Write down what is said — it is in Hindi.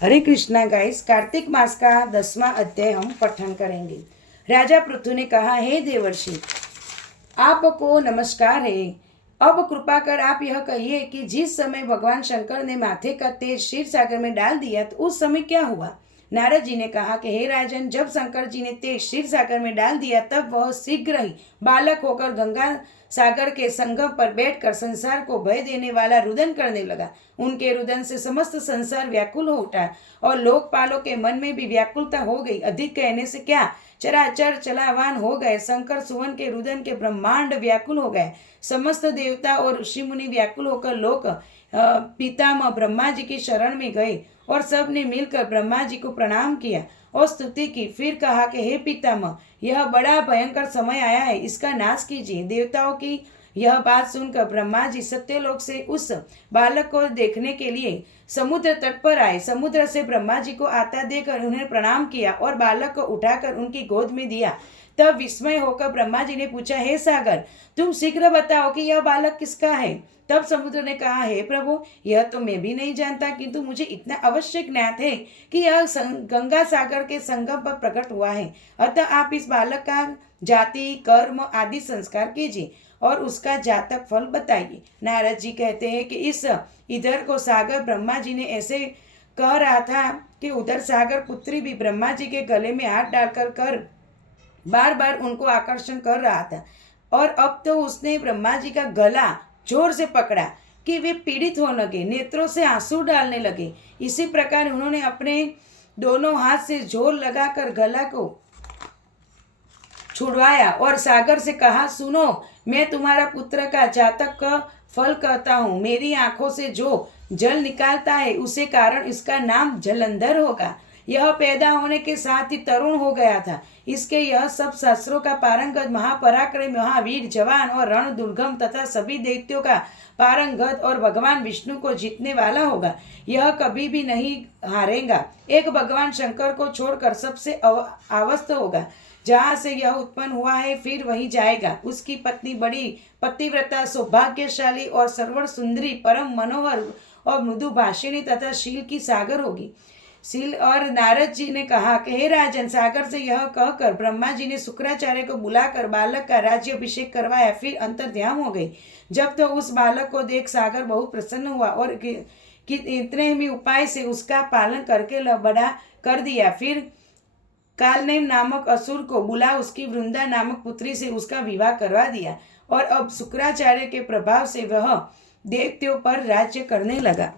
हरे कृष्णा गाइस, कार्तिक मास का 10वां अध्याय हम पठन करेंगे। राजा पृथु ने कहा, हे देवर्षि, आपको नमस्कार है। अब कृपा कर आप यह कहिए कि जिस समय भगवान शंकर ने माथे का तेज क्षीर सागर में डाल दिया तो उस समय क्या हुआ। नारद जी ने कहा कि हे राजन, जब शंकर जी ने तेज क्षीर सागर में डाल दिया तब वह शीघ्र ही बालक होकर गंगा सागर के संगम पर बैठकर संसार को भय देने वाला रुदन करने लगा। उनके रुदन से समस्त संसार व्याकुल हो उठा और लोकपालों के मन में भी व्याकुलता हो गई। अधिक कहने से क्या, चराचर चलावान हो गए। शंकर सुवन के रुदन के ब्रह्मांड व्याकुल हो गए। समस्त देवता और ऋषि मुनि व्याकुल होकर लोक पितामह ब्रह्मा जी की शरण में गए और सब ने मिलकर ब्रह्मा जी को प्रणाम किया और स्तुति की। फिर कहा कि हे पितामह, यह बड़ा भयंकर समय आया है, इसका नाश कीजिए। देवताओं की यह बात सुनकर ब्रह्मा जी सत्यलोक से उस बालक को देखने के लिए समुद्र तट पर आए। समुद्र से ब्रह्मा जी को आता देखकर उन्हें प्रणाम किया और बालक को उठाकर उनकी गोद में दिया। तब विस्मय होकर ब्रह्मा जी ने पूछा, हे सागर, तुम शीघ्र बताओ कि यह बालक किसका है। तब समुद्र ने कहा, हे प्रभु, यह तो मैं भी नहीं जानता, किंतु मुझे इतना अवश्य ज्ञात है कि यह गंगा सागर के संगम पर प्रकट हुआ है। अतः आप इस बालक का जाति, कर्म आदि संस्कार कीजिए और उसका जातक फल बताइए। नारद जी कहते हैं कि इधर को सागर ब्रह्मा जी ने ऐसे कह रहा था कि उधर सागर पुत्री भी ब्रह्मा जी के गले में हाथ डालकर कर बार बार उनको आकर्षण कर रहा था। और अब तो उसने ब्रह्मा जी का गला जोर से पकड़ा कि वे पीड़ित होने लगे, नेत्रों से आंसू डालने लगे। इसी प्रकार उन्होंने अपने दोनों हाथ से जोर लगाकर गला को छुड़वाया और सागर से कहा, सुनो, मैं तुम्हारा पुत्र का जातक का फल कहता हूँ। मेरी आंखों से जो जल निकालता है उसे कारण इसका नाम जलंधर होगा। यह पैदा होने के साथ ही तरुण हो गया था। इसके यह सब शस्त्रों का पारंगत, महापराक्रमी, महावीर, जवान और रण दुर्गम तथा सभी दैत्यों का पारंगत और भगवान विष्णु को जीतने वाला होगा। यह कभी भी नहीं हारेगा। एक भगवान शंकर को छोड़कर सबसे अवस्थ होगा। जहाँ से यह उत्पन्न हुआ है फिर वहीं जाएगा। उसकी पत्नी बड़ी पतिव्रता, सौभाग्यशाली और सर्वर सुंदरी, परम मनोहर और मृदु भाषिणी तथा शील की सागर होगी। शील और नारद जी ने कहा कि हे राजन, सागर से यह कहकर ब्रह्मा जी ने शुक्राचार्य को बुलाकर बालक का राज्य अभिषेक करवाया। फिर अंतर्ध्यान हो गई। जब तो उस बालक को देख सागर बहुत प्रसन्न हुआ और कि इतने ही उपाय से उसका पालन करके बड़ा कर दिया। फिर कालनेम नामक असुर को बुला उसकी वृंदा नामक पुत्री से उसका विवाह करवा दिया और अब शुक्राचार्य के प्रभाव से वह दैत्यों पर राज्य करने लगा।